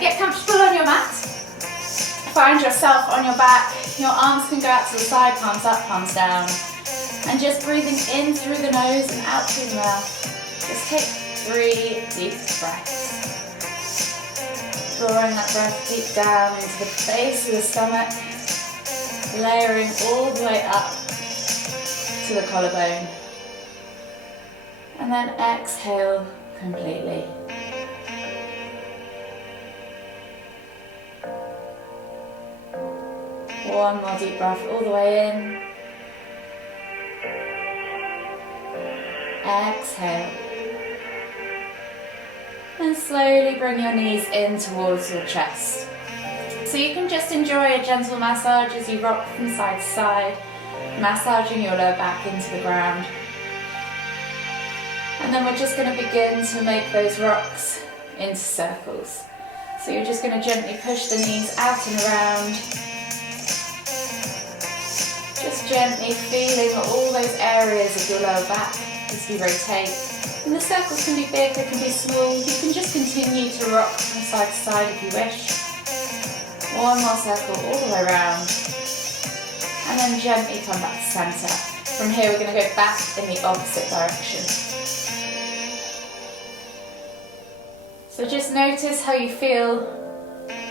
get comfortable on your mat. Find yourself on your back. Your arms can go out to the side, palms up, palms down. And just breathing in through the nose and out through the mouth. Just take 3 deep breaths. Drawing that breath deep down into the base of the stomach. Layering all the way up to the collarbone. And then exhale completely. One more deep breath all the way in. Exhale. And slowly bring your knees in towards your chest. So you can just enjoy a gentle massage as you rock from side to side, massaging your lower back into the ground. And then we're just going to begin to make those rocks into circles. So you're just going to gently push the knees out and around. Just gently feeling all those areas of your lower back as you rotate. And the circles can be big, they can be small. You can just continue to rock from side to side if you wish. One more circle all the way around. And then gently come back to centre. From here we're going to go back in the opposite direction. So just notice how you feel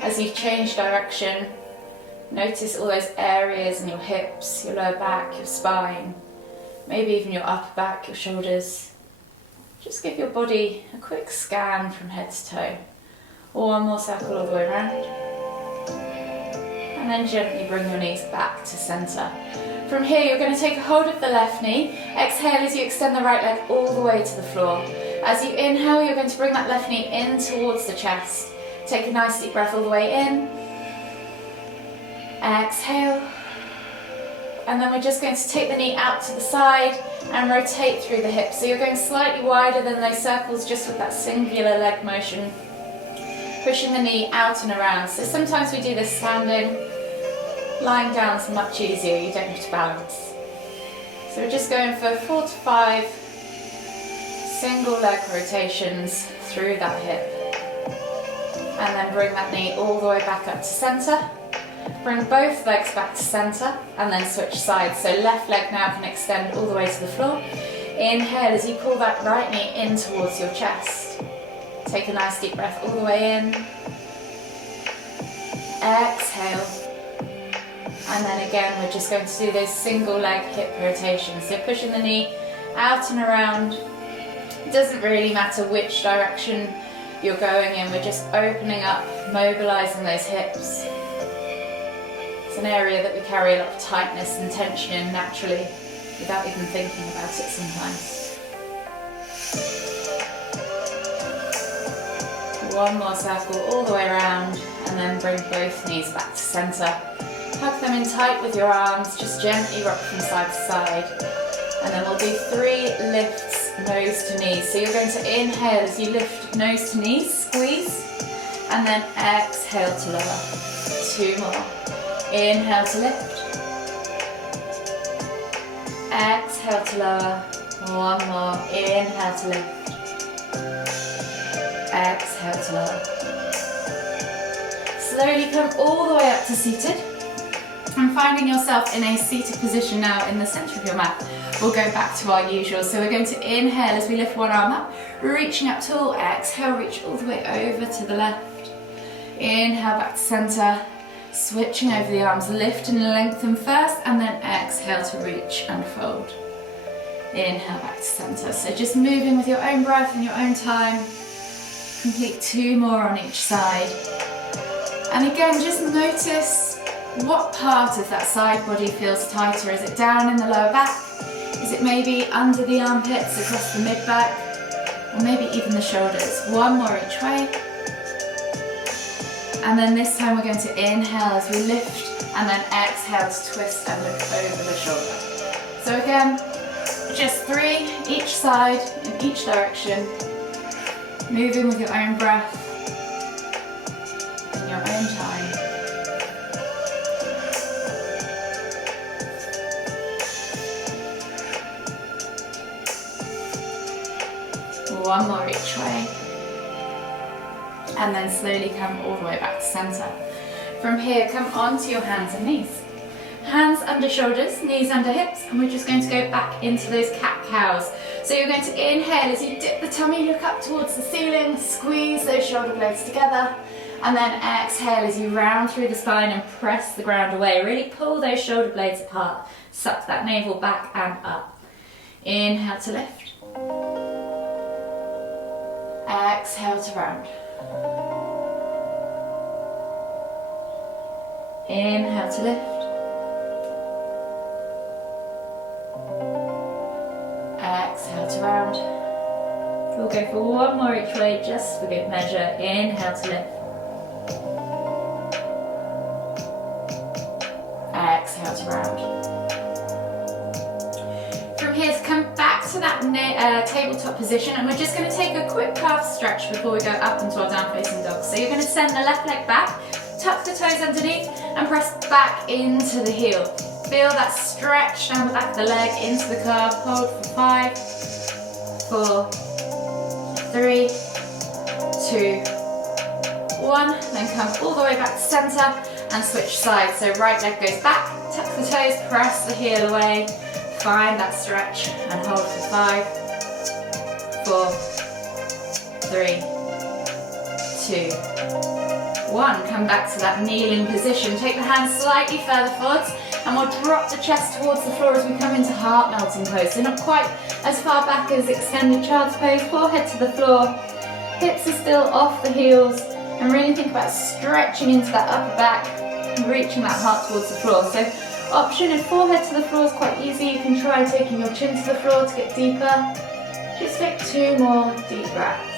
as you change direction. Notice all those areas in your hips, your lower back, your spine, maybe even your upper back, your shoulders. Just give your body a quick scan from head to toe. One more circle all the way around. And then gently bring your knees back to centre. From here you're going to take a hold of the left knee. Exhale as you extend the right leg all the way to the floor. As you inhale, you're going to bring that left knee in towards the chest. Take a nice deep breath all the way in. Exhale. And then we're just going to take the knee out to the side and rotate through the hips. So you're going slightly wider than those circles just with that singular leg motion. Pushing the knee out and around. So sometimes we do this standing. Lying down is much easier, you don't have to balance. So we're just going for 4 to 5 single leg rotations through that hip. And then bring that knee all the way back up to centre. Bring both legs back to centre and then switch sides. So left leg now can extend all the way to the floor. Inhale as you pull that right knee in towards your chest. Take a nice deep breath all the way in. Exhale. And then again we're just going to do those single leg hip rotations. So pushing the knee out and around. It doesn't really matter which direction you're going in, we're just opening up, mobilising those hips. It's an area that we carry a lot of tightness and tension in naturally without even thinking about it sometimes. One more circle all the way around and then bring both knees back to centre. Hug them in tight with your arms, just gently rock from side to side. And then we'll do 3 lifts, nose to knees. So you're going to inhale as you lift nose to knees, squeeze, and then exhale to lower. 2 more. Inhale to lift. Exhale to lower. 1 more. Inhale to lift. Exhale to lower. Slowly come all the way up to seated. And finding yourself in a seated position now in the centre of your mat, we'll go back to our usual. So we're going to inhale as we lift one arm up, reaching up tall. Exhale, reach all the way over to the left. Inhale back to centre, switching over the arms, lift and lengthen first, and then exhale to reach and fold. Inhale back to centre. So just moving with your own breath and your own time. Complete 2 more on each side. And again, just notice what part of that side body feels tighter. Is it down in the lower back? Is it maybe under the armpits, across the mid-back? Or maybe even the shoulders? 1 more each way. And then this time we're going to inhale as we lift and then exhale to twist and look over the shoulder. So again, just 3 each side in each direction. Moving with your own breath in your own time. One more each way. and then slowly come all the way back to center. From here, come onto your hands and knees. Hands under shoulders, knees under hips, and we're just going to go back into those cat-cows. So you're going to inhale as you dip the tummy, look up towards the ceiling, squeeze those shoulder blades together, and then exhale as you round through the spine and press the ground away. Really pull those shoulder blades apart, suck that navel back and up. Inhale to lift. Exhale to round. Inhale to lift. Exhale to round. We'll go for one more each way, just for good measure. Inhale to lift. Exhale to round. From here, to come back to that tabletop position, and we're just going to take a quick calf stretch before we go up into our down facing dog. So you're going to send the left leg back, tuck the toes underneath, and press back into the heel. Feel that stretch down the back of the leg into the calf. Hold for 5, 4, 3, 2, 1. Then come all the way back to center and switch sides. So right leg goes back, tuck the toes, press the heel away. Find that stretch and hold for 5, 4, 3, 2, 1. Come back to that kneeling position. Take the hands slightly further forwards, and we'll drop the chest towards the floor as we come into heart melting pose. So not quite as far back as extended child's pose, forehead to the floor, hips are still off the heels, and really think about stretching into that upper back, reaching that heart towards the floor. So option if forehead to the floor is quite easy, you can try taking your chin to the floor to get deeper. Just take 2 more deep breaths.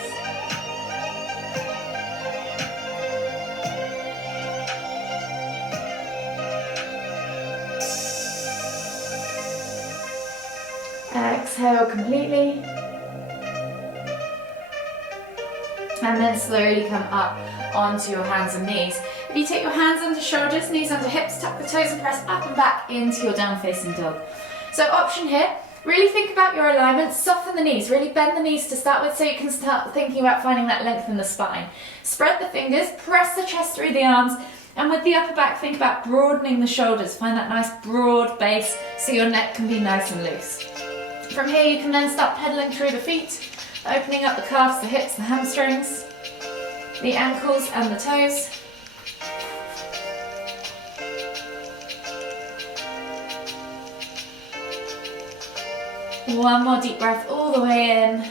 Exhale completely, and then slowly come up onto your hands and knees. If you take your hands under shoulders, knees under hips, tuck the toes and press up and back into your down facing dog. So option here, really think about your alignment, soften the knees, really bend the knees to start with so you can start thinking about finding that length in the spine. Spread the fingers, press the chest through the arms, and with the upper back, think about broadening the shoulders. Find that nice broad base so your neck can be nice and loose. From here, you can then start pedaling through the feet, opening up the calves, the hips, the hamstrings, the ankles and the toes. One more deep breath all the way in.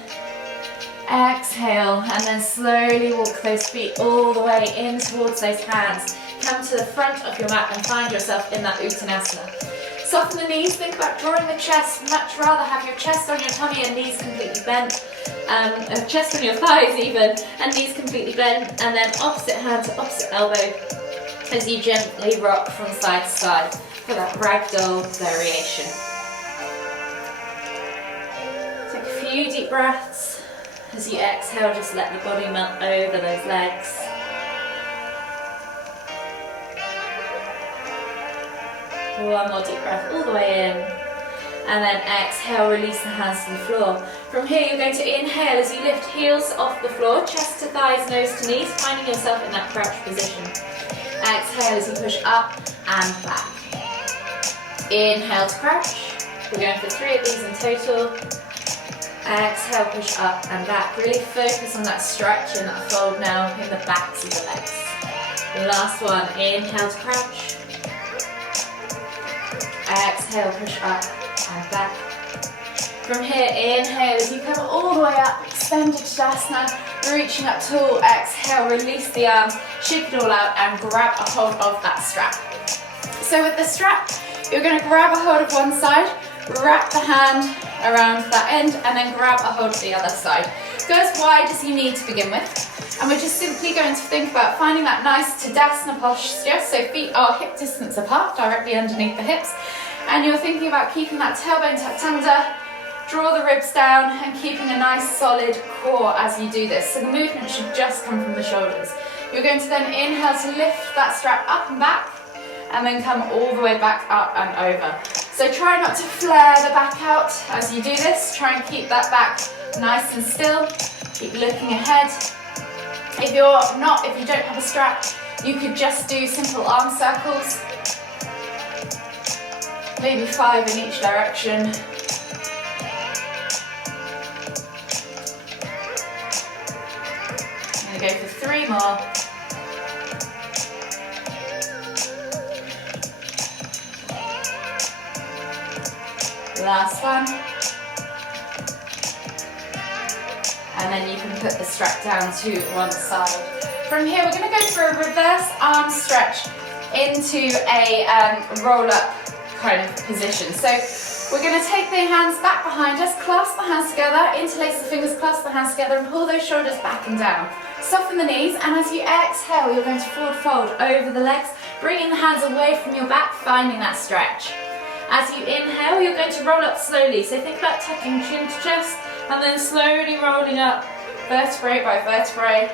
Exhale, and then slowly walk those feet all the way in towards those hands. Come to the front of your mat and find yourself in that Uttanasana. Soften the knees, think about drawing the chest. Much rather have your chest on your tummy and knees completely bent. Chest on your thighs even, and knees completely bent. And then opposite hand to opposite elbow as you gently rock from side to side for that ragdoll variation. Take a few deep breaths. As you exhale, just let the body melt over those legs. One more deep breath all the way in, and then exhale, release the hands to the floor. From here, you're going to inhale as you lift heels off the floor, chest to thighs, nose to knees, finding yourself in that crouch position. Exhale as you push up and back. Inhale to crouch. We're going for 3 of these in total. Exhale, push up and back. Really focus on that stretch and that fold now in the backs of the legs. Last one, inhale to crouch. Exhale, push up and back. From here, inhale as you come all the way up, extended Tadasana, reaching up tall. Exhale, release the arms, shake it all out and grab a hold of that strap. So with the strap, you're going to grab a hold of one side, wrap the hand around that end, and then grab a hold of the other side. Go as wide as you need to begin with. And we're just simply going to think about finding that nice Tadasana posture, so feet are hip distance apart, directly underneath the hips. And you're thinking about keeping that tailbone tucked under, draw the ribs down, and keeping a nice solid core as you do this. So the movement should just come from the shoulders. You're going to then inhale to lift that strap up and back, and then come all the way back up and over. So try not to flare the back out as you do this. Try and keep that back nice and still. Keep looking ahead. If you don't have a strap, you could just do simple arm circles, maybe 5 in each direction. I'm going to go for 3 more. Last one. And then you can put the strap down to one side. From here, we're going to go for a reverse arm stretch into a roll-up kind of position. So we're going to take the hands back behind us, clasp the hands together, interlace the fingers, clasp the hands together, and pull those shoulders back and down. Soften the knees, and as you exhale, you're going to forward fold over the legs, bringing the hands away from your back, finding that stretch. As you inhale, you're going to roll up slowly. So think about tucking chin to chest, and then slowly rolling up vertebrae by vertebrae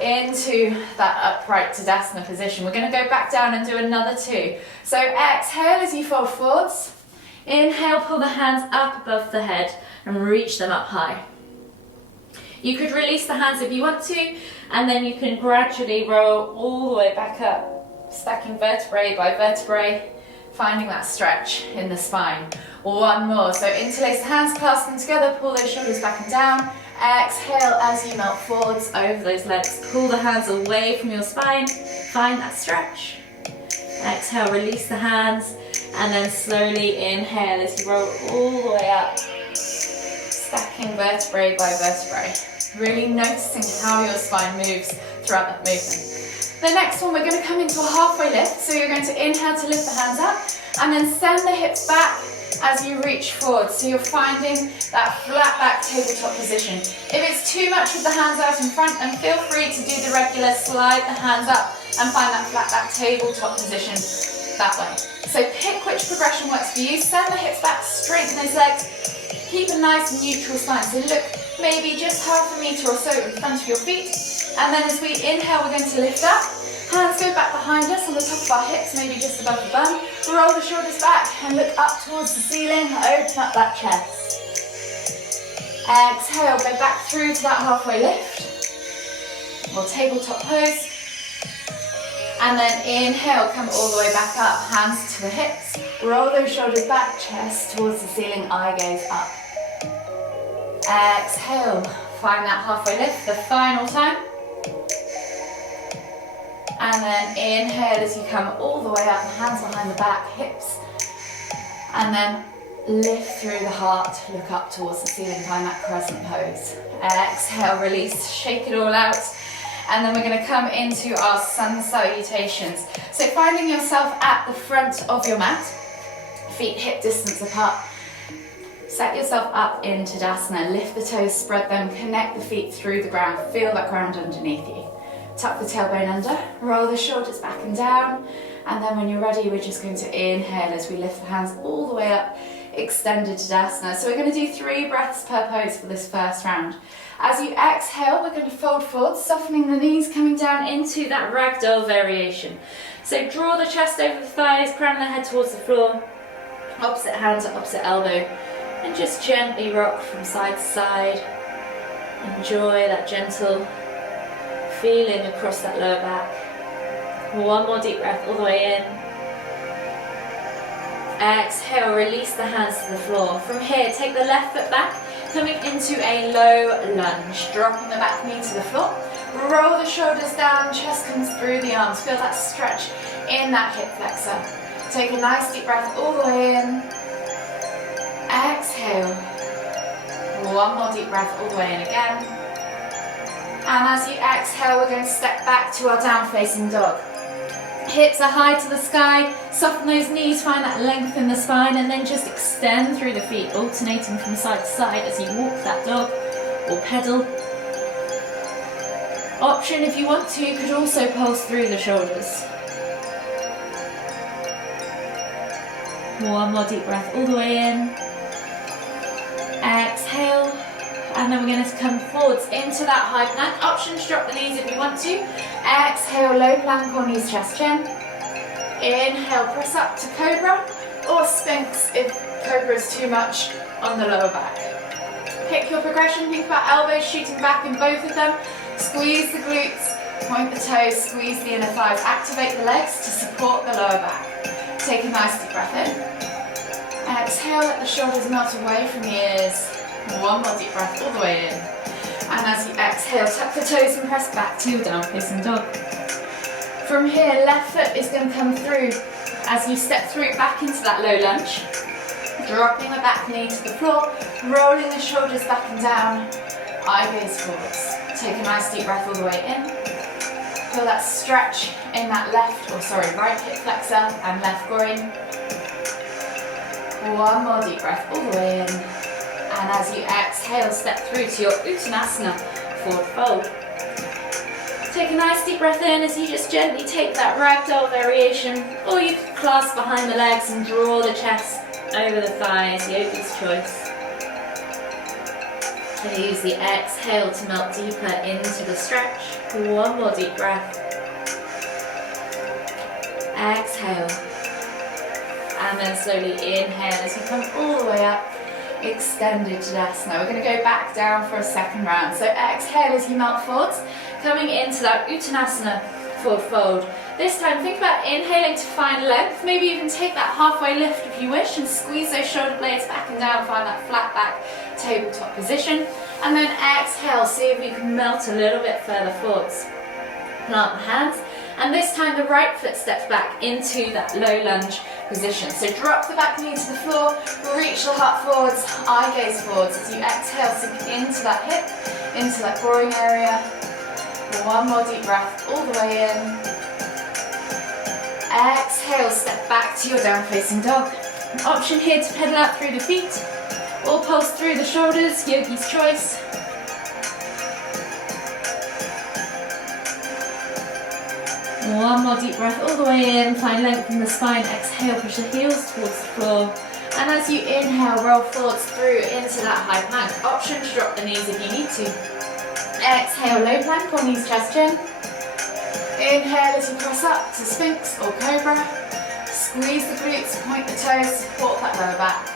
into that upright Tadasana position. We're going to go back down and do another 2. So exhale as you fold forwards. Inhale, pull the hands up above the head and reach them up high. You could release the hands if you want to, and then you can gradually roll all the way back up, stacking vertebrae by vertebrae, finding that stretch in the spine. 1 more. So interlace the hands, clasp them together, pull those shoulders back and down. Exhale as you melt forwards over those legs. Pull the hands away from your spine, find that stretch. Exhale, release the hands, and then slowly inhale as you roll all the way up, stacking vertebrae by vertebrae. Really noticing how your spine moves throughout that movement. The next one, we're going to come into a halfway lift. So you're going to inhale to lift the hands up, and then send the hips back as you reach forward. So you're finding that flat back tabletop position. If it's too much with the hands out in front, then feel free to do the regular slide the hands up and find that flat back tabletop position that way. So pick which progression works for you. Send the hips back, straighten those legs. Keep a nice neutral spine. So look maybe just half a metre or so in front of your feet. And then as we inhale, we're going to lift up. Hands go back behind us on the top of our hips, maybe just above the bum. Roll the shoulders back and look up towards the ceiling. Open up that chest. Exhale, go back through to that halfway lift. Or tabletop pose. And then inhale, come all the way back up. Hands to the hips. Roll those shoulders back, chest towards the ceiling, eye gaze up. Exhale, find that halfway lift, the final time. And then inhale as you come all the way up, hands behind the back, hips. And then lift through the heart, look up towards the ceiling, find that crescent pose. Exhale, release, shake it all out. And then we're going to come into our sun salutations. So finding yourself at the front of your mat, feet hip distance apart. Set yourself up in Tadasana, lift the toes, spread them, connect the feet through the ground, feel that ground underneath you. Tuck the tailbone under, roll the shoulders back and down, and then when you're ready, we're just going to inhale as we lift the hands all the way up, extended Tadasana. So we're going to do 3 breaths per pose for this first round. As you exhale, we're going to fold forward, softening the knees, coming down into that ragdoll variation. So draw the chest over the thighs, crown the head towards the floor, opposite hand to opposite elbow, and just gently rock from side to side. Enjoy that gentle feeling across that lower back. 1 more deep breath all the way in. Exhale, release the hands to the floor. From here, take the left foot back, coming into a low lunge, dropping the back knee to the floor. Roll the shoulders down, chest comes through the arms. Feel that stretch in that hip flexor. Take a nice deep breath all the way in. Exhale. 1 more deep breath all the way in again. And as you exhale, we're going to step back to our down facing dog. Hips are high to the sky, soften those knees, find that length in the spine, and then just extend through the feet, alternating from side to side as you walk that dog or pedal. Option, if you want to, you could also pulse through the shoulders. 1 more deep breath all the way in. Exhale. And then we're going to come forwards into that high plank. Option to drop the knees if you want to. Exhale, low plank or knees, chest, chin. Inhale, press up to cobra or sphinx if cobra is too much on the lower back. Pick your progression, think about elbows shooting back in both of them. Squeeze the glutes, point the toes, squeeze the inner thighs, activate the legs to support the lower back. Take a nice deep breath in. Exhale, let the shoulders melt away from the ears. One more deep breath all the way in. And as you exhale, tuck the toes and press back to your down facing dog. From here, left foot is going to come through as you step through back into that low lunge. Dropping the back knee to the floor, rolling the shoulders back and down, eye gaze forwards. Take a nice deep breath all the way in. Feel that stretch in that right hip flexor and left groin. One more deep breath all the way in. And as you exhale, step through to your Uttanasana, forward fold. Take a nice deep breath in as you just gently take that ragdoll variation, or you can clasp behind the legs and draw the chest over the thighs, yogi's choice. And use the exhale to melt deeper into the stretch. One more deep breath. Exhale. And then slowly inhale as you come all the way up. Extended Tadasana. We're going to go back down for a second round. So exhale as you melt forwards, coming into that Uttanasana forward fold. This time think about inhaling to find length, maybe even take that halfway lift if you wish and squeeze those shoulder blades back and down, find that flat back tabletop position. And then exhale, see if you can melt a little bit further forwards. Plant the hands. And this time the right foot steps back into that low lunge position. So drop the back knee to the floor, reach the heart forwards, eye gaze forwards. As you exhale, sink into that hip, into that groin area. One more deep breath all the way in. Exhale, step back to your down facing dog. An option here to pedal out through the feet or pulse through the shoulders, yogi's choice. One more deep breath all the way in, find length in the spine, exhale, push the heels towards the floor. And as you inhale, roll forwards through into that high plank. Option to drop the knees if you need to. Exhale, low plank or knees chest chin. Inhale as you press up to Sphinx or Cobra. Squeeze the glutes, point the toes, support that lower back.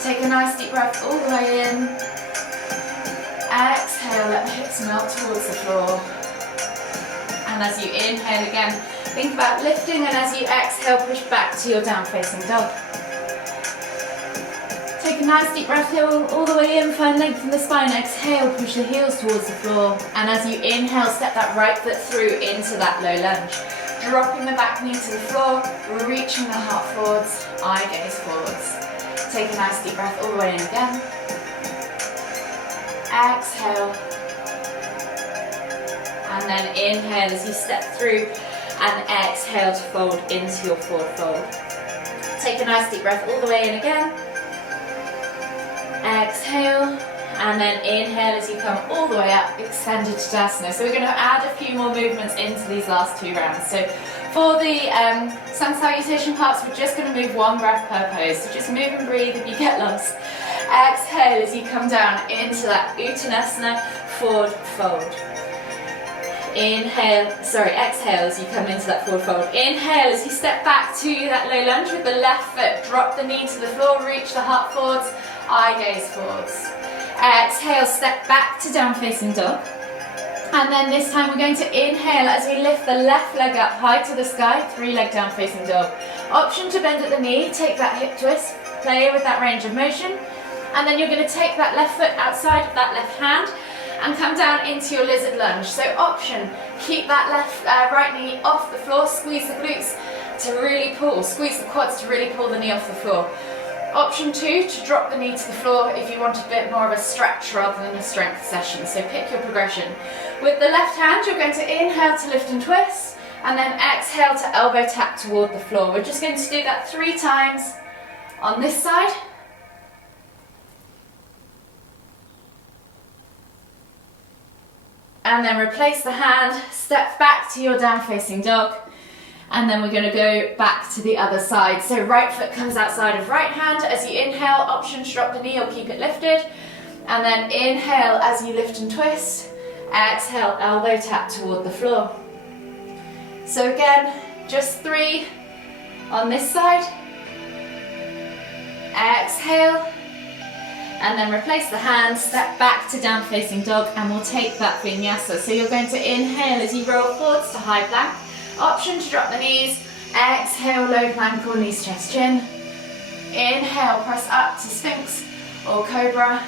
Take a nice deep breath all the way in. Exhale, let the hips melt towards the floor. And as you inhale again, think about lifting, and as you exhale, push back to your down facing dog. Take a nice deep breath here all the way in, find length in the spine, exhale, push the heels towards the floor. And as you inhale, step that right foot through into that low lunge. Dropping the back knee to the floor, reaching the heart forwards, eye gaze forwards. Take a nice deep breath all the way in again. Exhale. And then inhale as you step through and exhale to fold into your forward fold. Take a nice deep breath all the way in again. Exhale, and then inhale as you come all the way up, extended Tadasana. So we're going to add a few more movements into these last two rounds. So for the sun salutation parts, we're just going to move one breath per pose. So just move and breathe if you get lost. Exhale as you come down into that Uttanasana forward fold. Exhale as you come into that forward fold. Inhale as you step back to that low lunge with the left foot. Drop the knee to the floor, reach the heart forwards, eye gaze forwards. Exhale, step back to down facing dog. And then this time we're going to inhale as we lift the left leg up high to the sky, 3-leg down facing dog. Option to bend at the knee, take that hip twist, play with that range of motion. And then you're going to take that left foot outside of that left hand and come down into your lizard lunge. So option, keep that right knee off the floor, squeeze the glutes to really pull, squeeze the quads to really pull the knee off the floor. Option 2, to drop the knee to the floor if you want a bit more of a stretch rather than a strength session. So pick your progression. With the left hand, you're going to inhale to lift and twist, and then exhale to elbow tap toward the floor. We're just going to do that 3 times on this side. And then replace the hand, step back to your down facing dog, and then we're going to go back to the other side. So right foot comes outside of right hand. As you inhale, option to drop the knee or keep it lifted, and then inhale as you lift and twist, exhale, elbow tap toward the floor. So again, just 3 on this side. Exhale, and then replace the hands, step back to down facing dog, and we'll take that vinyasa. So you're going to inhale as you roll forwards to high plank. Option to drop the knees. Exhale, low plank or knees, chest, chin. Inhale, press up to Sphinx or Cobra.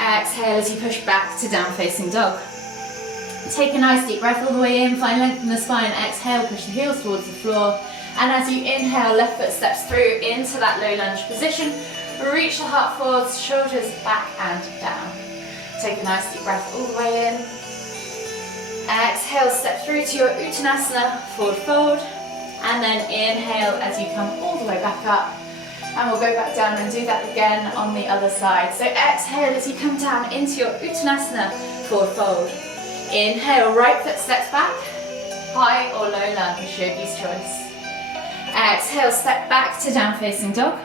Exhale as you push back to down facing dog. Take a nice deep breath all the way in, find length in the spine. Exhale, push the heels towards the floor. And as you inhale, left foot steps through into that low lunge position. Reach the heart forwards, shoulders back and down. Take a nice deep breath all the way in. Exhale, step through to your Uttanasana, forward fold. And then inhale as you come all the way back up. And we'll go back down and do that again on the other side. So exhale as you come down into your Uttanasana, forward fold. Inhale, right foot steps back, high or low lunge, yogi's choice. Exhale, step back to down facing dog.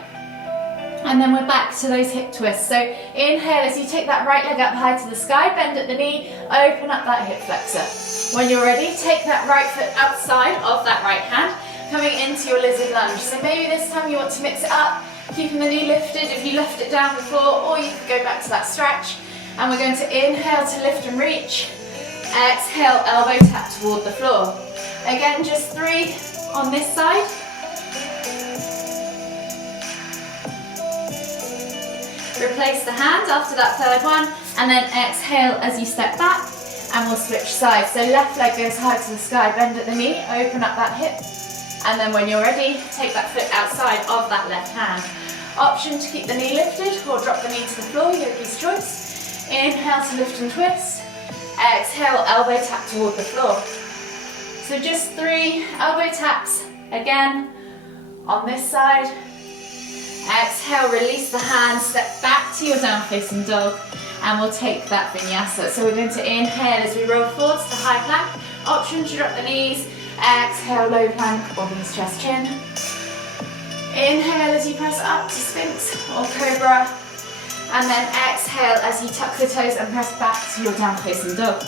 And then we're back to those hip twists. So inhale as you take that right leg up high to the sky, bend at the knee, open up that hip flexor. When you're ready, take that right foot outside of that right hand, coming into your lizard lunge. So maybe this time you want to mix it up, keeping the knee lifted if you left it down before, or you could go back to that stretch. And we're going to inhale to lift and reach. Exhale, elbow tap toward the floor. Again, just 3 on this side. Replace the hands after that third one, and then exhale as you step back, and we'll switch sides. So left leg goes high to the sky, bend at the knee, open up that hip, and then when you're ready, take that foot outside of that left hand. Option to keep the knee lifted or drop the knee to the floor, yogi's choice. Inhale to lift and twist. Exhale, elbow tap toward the floor. So just 3 elbow taps again on this side. Exhale, release the hands, step back to your down facing dog, and we'll take that vinyasa. So we're going to inhale as we roll forwards to high plank. Option to drop the knees. Exhale, low plank or knees, chest, chin. Inhale as you press up to Sphinx or Cobra. And then exhale as you tuck the toes and press back to your down facing dog.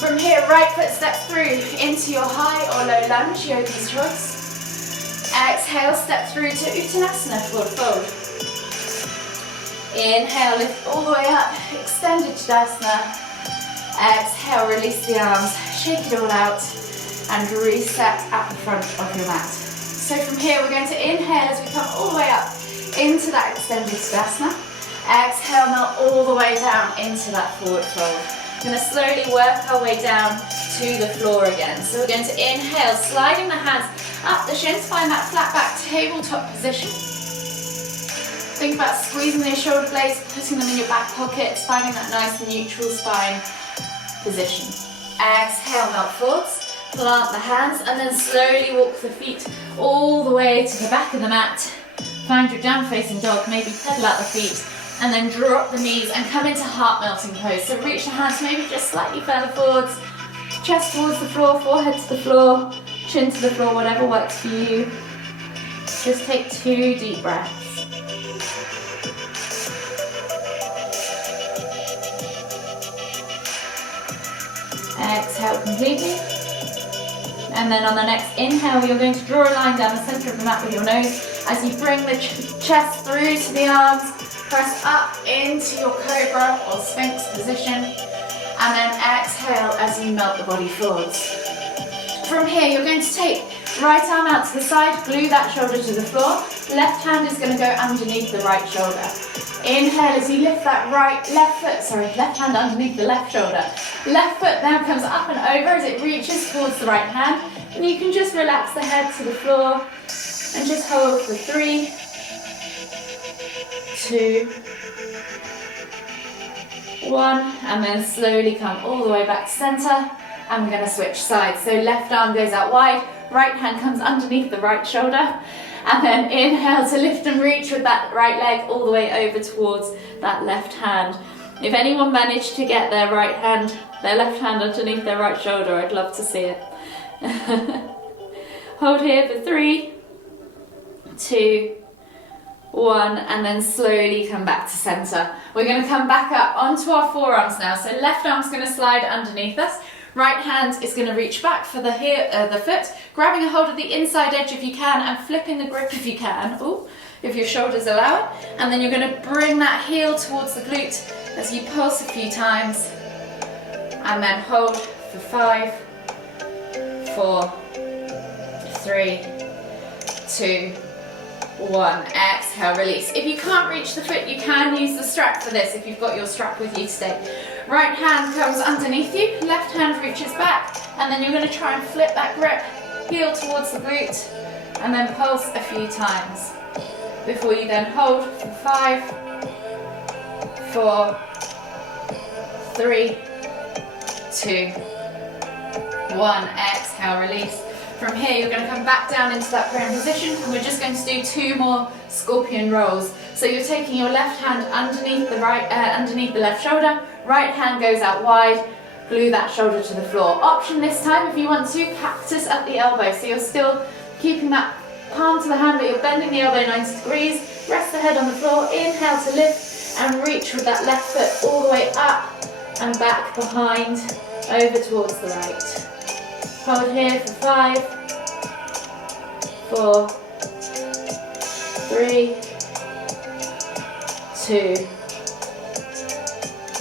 From here, right foot steps through into your high or low lunge, yogi's choice. Exhale, step through to Uttanasana, forward fold. Inhale, lift all the way up, extended Tadasana. Exhale, release the arms, shake it all out, and reset at the front of your mat. So from here, we're going to inhale as we come all the way up into that extended Tadasana. Exhale, melt all the way down into that forward fold. We're going to slowly work our way down to the floor again. So we're going to inhale, sliding the hands up the shins, find that flat back tabletop position. Think about squeezing those shoulder blades, putting them in your back pockets, finding that nice neutral spine position. Exhale, melt forwards, plant the hands, and then slowly walk the feet all the way to the back of the mat. Find your down facing dog, maybe pedal out the feet, and then drop the knees and come into heart melting pose. So reach the hands maybe just slightly further forwards, chest towards the floor, forehead to the floor, chin to the floor, whatever works for you. Just take 2 deep breaths. Exhale completely. And then on the next inhale, you're going to draw a line down the center of the mat with your nose as you bring the chest through to the arms. Press up into your Cobra or Sphinx position, and then exhale as you melt the body forwards. From here, you're going to take right arm out to the side, glue that shoulder to the floor. Left hand is going to go underneath the right shoulder. Inhale as you lift that left hand underneath the left shoulder. Left foot now comes up and over as it reaches towards the right hand. And you can just relax the head to the floor and just hold for 3, 2, 1, and then slowly come all the way back to center, and we're going to switch sides. So left arm goes out wide, right hand comes underneath the right shoulder, and then inhale to lift and reach with that right leg all the way over towards that left hand. If anyone managed to get their left hand underneath their right shoulder, I'd love to see it. Hold here for 3, 2, 1, and then slowly come back to center. We're going to come back up onto our forearms now. So left arm's going to slide underneath us. Right hand is going to reach back for the foot, grabbing a hold of the inside edge if you can, and flipping the grip if you can. Ooh, if your shoulders allow it. And then you're going to bring that heel towards the glute as you pulse a few times. And then hold for 5, 4, 3, 2, 1. Exhale, release. If you can't reach the foot, you can use the strap for this if you've got your strap with you today. Right hand comes underneath you, left hand reaches back, and then you're going to try and flip that grip, heel towards the glute, and then pulse a few times before you then hold for 5, 4, 3, 2, 1. Exhale, release. From here, you're going to come back down into that prone position, and we're just going to do 2 more scorpion rolls. So you're taking your left hand underneath the underneath the left shoulder, right hand goes out wide, glue that shoulder to the floor. Option this time, if you want to, cactus at the elbow. So you're still keeping that palm to the hand, but you're bending the elbow 90 degrees. Rest the head on the floor. Inhale to lift, and reach with that left foot all the way up and back behind, over towards the right. Hold here for 5, 4, 3, 2,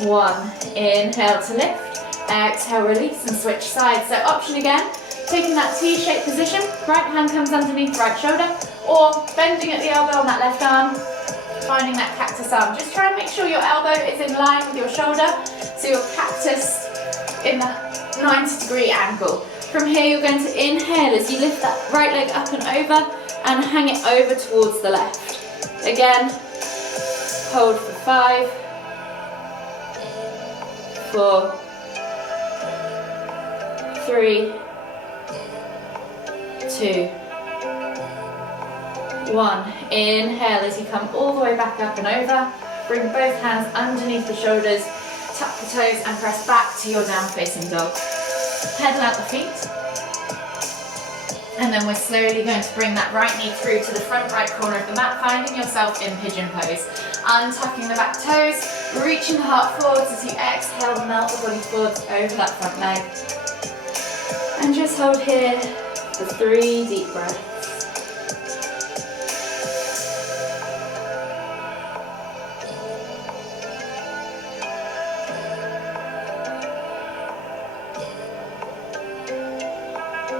1. Inhale to lift, exhale, release, and switch sides. So option again, taking that T-shaped position, right hand comes underneath right shoulder, or bending at the elbow on that left arm, finding that cactus arm. Just try and make sure your elbow is in line with your shoulder, so your cactus in that 90-degree angle. From here, you're going to inhale as you lift that right leg up and over and hang it over towards the left. Again, hold for 5, 4, 3, 2, 1. Inhale as you come all the way back up and over. Bring both hands underneath the shoulders, tuck the toes and press back to your down facing dog. Pedal out the feet, and then we're slowly going to bring that right knee through to the front right corner of the mat, finding yourself in pigeon pose. Untucking the back toes, reaching the heart forwards as you exhale, melt the body forwards over that front leg. And just hold here for 3 deep breaths.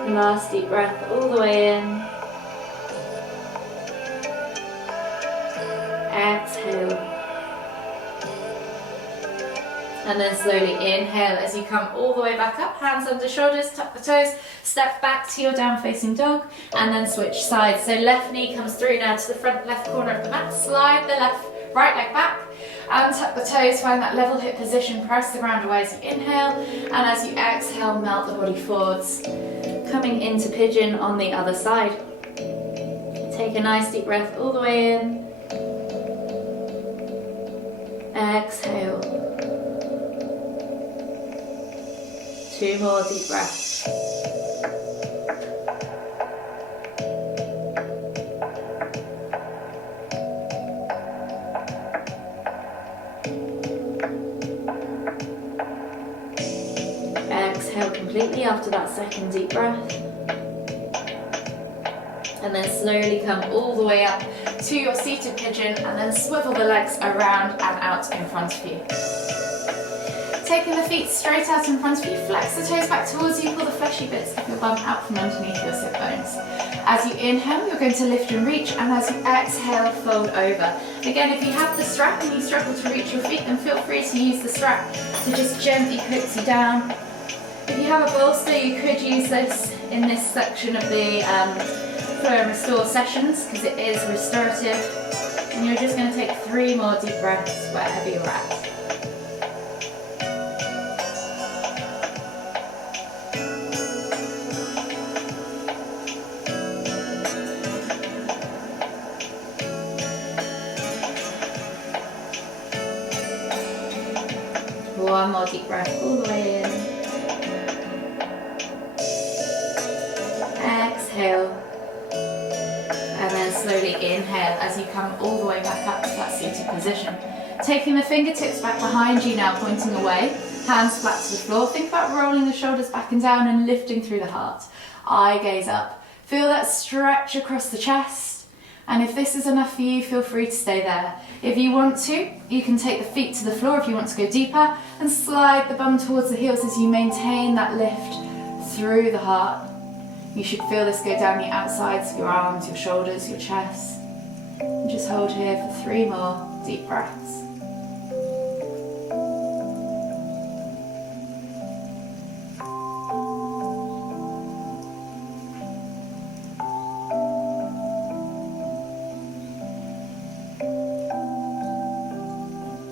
Last deep breath all the way in. Exhale. And then slowly inhale as you come all the way back up, hands under shoulders, tuck the toes, step back to your down facing dog, and then switch sides. So left knee comes through now to the front left corner of the mat, slide the right leg back, and tuck the toes, find that level hip position, press the ground away as you inhale, and as you exhale, melt the body forwards. Coming into pigeon on the other side. Take a nice deep breath all the way in. Exhale. 2 more deep breaths. Exhale completely after that second deep breath. And then slowly come all the way up to your seated pigeon, and then swivel the legs around and out in front of you. Taking the feet straight out in front of you, flex the toes back towards you, pull the fleshy bits of your bum out from underneath your sit bones. As you inhale, you're going to lift and reach, and as you exhale, fold over. Again, if you have the strap and you struggle to reach your feet, then feel free to use the strap to just gently coax you down. If you have a bolster, you could use this in this section of the Flo Restore sessions, because it is restorative. And you're just going to take 3 more deep breaths wherever you're at. One more deep breath all the way in. Exhale. And then slowly inhale as you come all the way back up to that seated position. Taking the fingertips back behind you now, pointing away. Hands flat to the floor. Think about rolling the shoulders back and down and lifting through the heart. Eye gaze up. Feel that stretch across the chest. And if this is enough for you, feel free to stay there. If you want to, you can take the feet to the floor if you want to go deeper, and slide the bum towards the heels as you maintain that lift through the heart. You should feel this go down the outsides of your arms, your shoulders, your chest. And just hold here for 3 more deep breaths.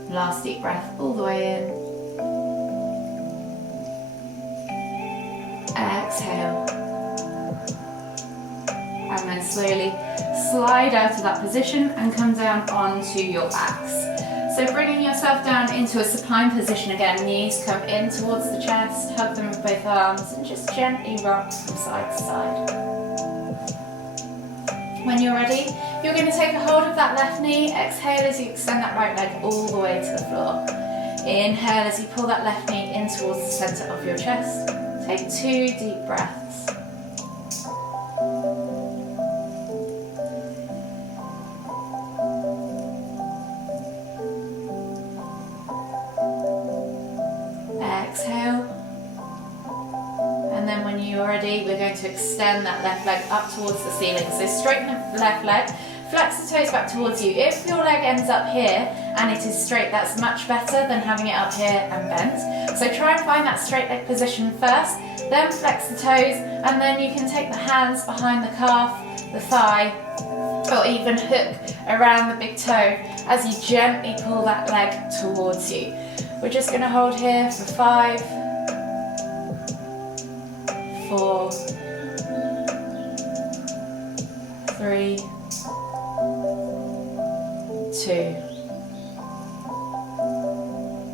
Last deep breath all the way in. Exhale. And then slowly slide out of that position and come down onto your backs. So bringing yourself down into a supine position again, knees come in towards the chest, hug them with both arms and just gently rock from side to side. When you're ready, you're going to take a hold of that left knee, exhale as you extend that right leg all the way to the floor. Inhale as you pull that left knee in towards the centre of your chest. Take 2 deep breaths. Exhale. And then when you're ready, we're going to extend that left leg up towards the ceiling. So straighten the left leg, flex the toes back towards you. If your leg ends up here and it is straight, that's much better than having it up here and bent. So try and find that straight leg position first, then flex the toes, and then you can take the hands behind the calf, the thigh, or even hook around the big toe as you gently pull that leg towards you. We're just going to hold here for 5, 4, 3, 2,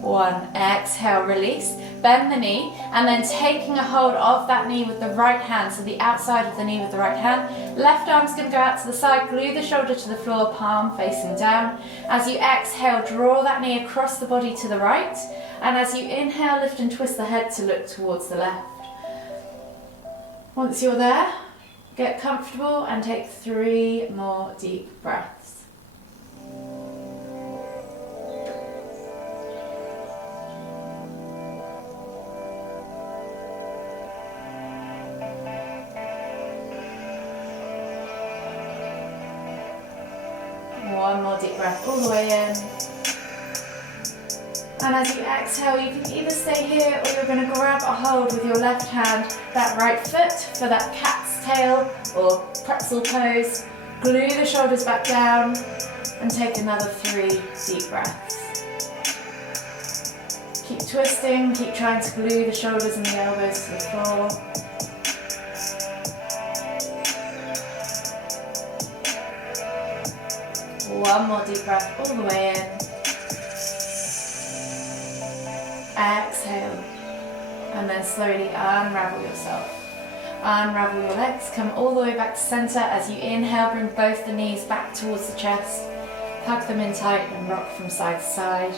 1. Exhale, release. Bend the knee, and then taking a hold of that knee with the right hand, so the outside of the knee with the right hand. Left arm's going to go out to the side, glue the shoulder to the floor, palm facing down. As you exhale, draw that knee across the body to the right, and as you inhale, lift and twist the head to look towards the left. Once you're there, get comfortable and take 3 more deep breaths. One more deep breath all the way in. And as you exhale, you can either stay here or you're going to grab a hold with your left hand, that right foot for that cat's tail or pretzel pose. Glue the shoulders back down and take another 3 deep breaths. Keep twisting, keep trying to glue the shoulders and the elbows to the floor. One more deep breath all the way in. Exhale. And then slowly unravel yourself. Unravel your legs, come all the way back to center. As you inhale, bring both the knees back towards the chest. Hug them in tight and rock from side to side.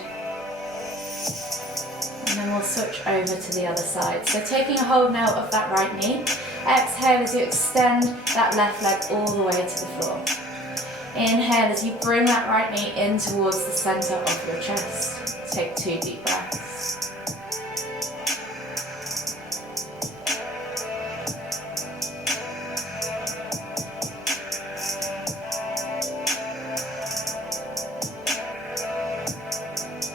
And then we'll switch over to the other side. So taking a hold now of that right knee. Exhale as you extend that left leg all the way to the floor. Inhale as you bring that right knee in towards the center of your chest. Take 2 deep breaths.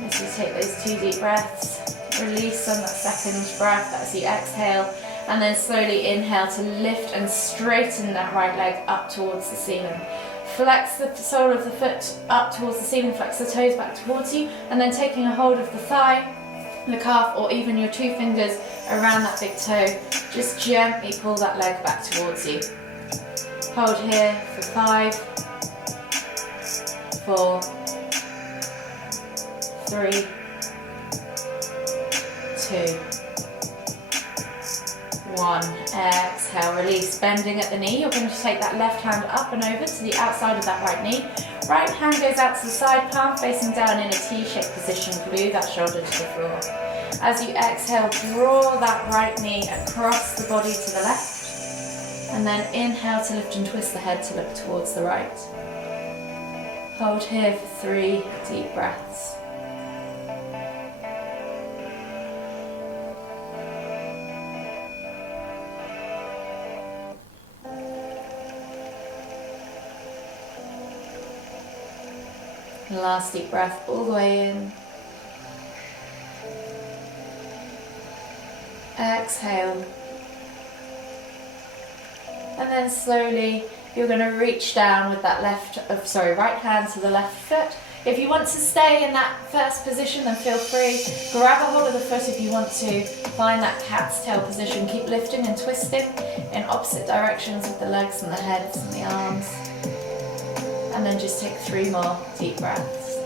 As you take those 2 deep breaths, release on that second breath as you exhale, and then slowly inhale to lift and straighten that right leg up towards the ceiling. Flex the sole of the foot up towards the ceiling, flex the toes back towards you, and then taking a hold of the thigh, the calf, or even your 2 fingers around that big toe, just gently pull that leg back towards you. Hold here for 5, 4, 3, 2, 1. Exhale, release, bending at the knee. You're going to take that left hand up and over to the outside of that right knee. Right hand goes out to the side, palm facing down in a T-shaped position. Glue that shoulder to the floor. As you exhale, draw that right knee across the body to the left. And then inhale to lift and twist the head to look towards the right. Hold here for 3 deep breaths. Last deep breath all the way in. Exhale. And then slowly you're going to reach down with that right hand to the left foot. If you want to stay in that first position, then feel free. Grab a hold of the foot if you want to. Find that cat's tail position. Keep lifting and twisting in opposite directions with the legs and the heads and the arms. And then just take 3 more deep breaths.